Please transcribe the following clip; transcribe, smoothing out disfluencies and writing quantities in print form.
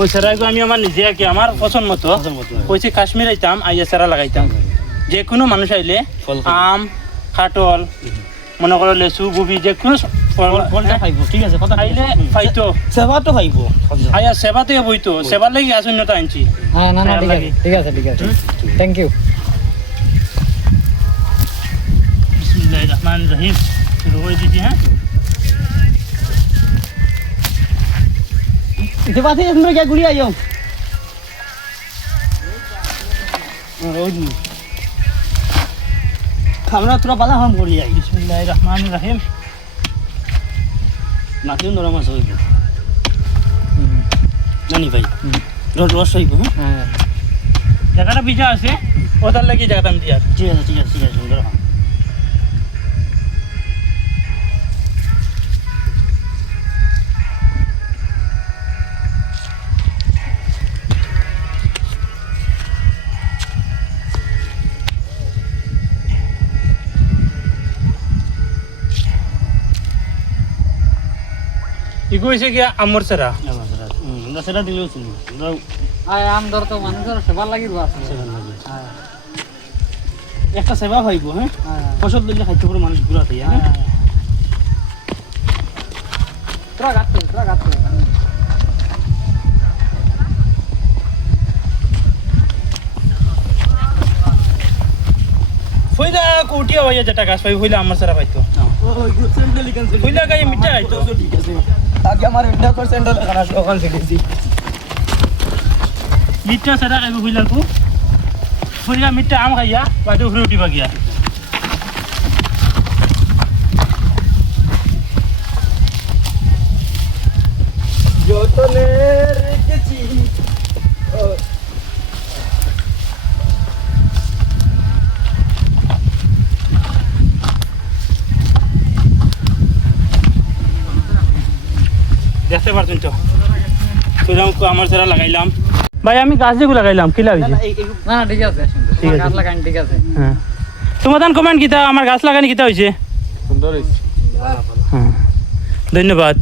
ওই সেরাইগো আমি আমার নিজে আঁকি আমার পছন্দ মতো কইছি কাশ্মীর আইতাম আইয়া সেরা লাগাইতাম যে কোনো মানুষ আইলে আম কাটল মনে করো লেচু গুবি যে কোনো ফলটা খাইবো ঠিক আছে কথা খাইলে পাইতো সেবাটো খাইবো আইয়া সেবাতে বইতো সেবার লাগি আসন্যতা আনছি হ্যাঁ না ঠিক আছে থ্যাংক ইউ বিসমিল্লাহির রহমানির রহিম শুরু করে দিছি হ্যাঁ সেবাতে আমরা গিয়ে ঘুরে আইও আমরা তোরা বালা হাম করি আই বিসমিল্লাহির রহমানির রহিম মাটিও নরম আছে হইব জানি ভাই রস হইব হ্যাঁ জায়গাটা বিজা আছে ওটার লাগি জায়গাটা আমি দিয়ার ঠিক আছে সুন্দর হাম ইগো হইছে কি আমর সেরা আমরা সেটা দিলেও চিনি আমরা আম ধর তো মানুষের সেবার লাগিব আছে একটা সেবা হইব হ্যাঁ ফসল দিলে খাইতে পারে মানুষ ঘুরা থাকে হ্যাঁ তোরা গাতে ফইলা কোটিয়া হইয়া যেটা গাছ পাই ফইলা আমার সেরা পাইতো ফইলা গায়ে মিঠা আইতো আগে আমার 100% খারাপ সকাল থেকেছি মিঠা সেরা খাইব ফইলা কো ফইলা মিঠা আম খাইয়া বাদে উঠে উঠিবা গিয়া যতনে রেখেছি দেখতে পারছেন তো ফইলা আমার সেরা লাগাইলাম ভাই আমি গাছ যেগুলো লাগাইলাম কি লাগছে না ঠিক আছে গাছ লাগান ঠিক আছে হ্যাঁ তোমাদের কমেন্ট কিতা আমার গাছ লাগানি কিতা হইছে সুন্দর হইছে হ্যাঁ ধন্যবাদ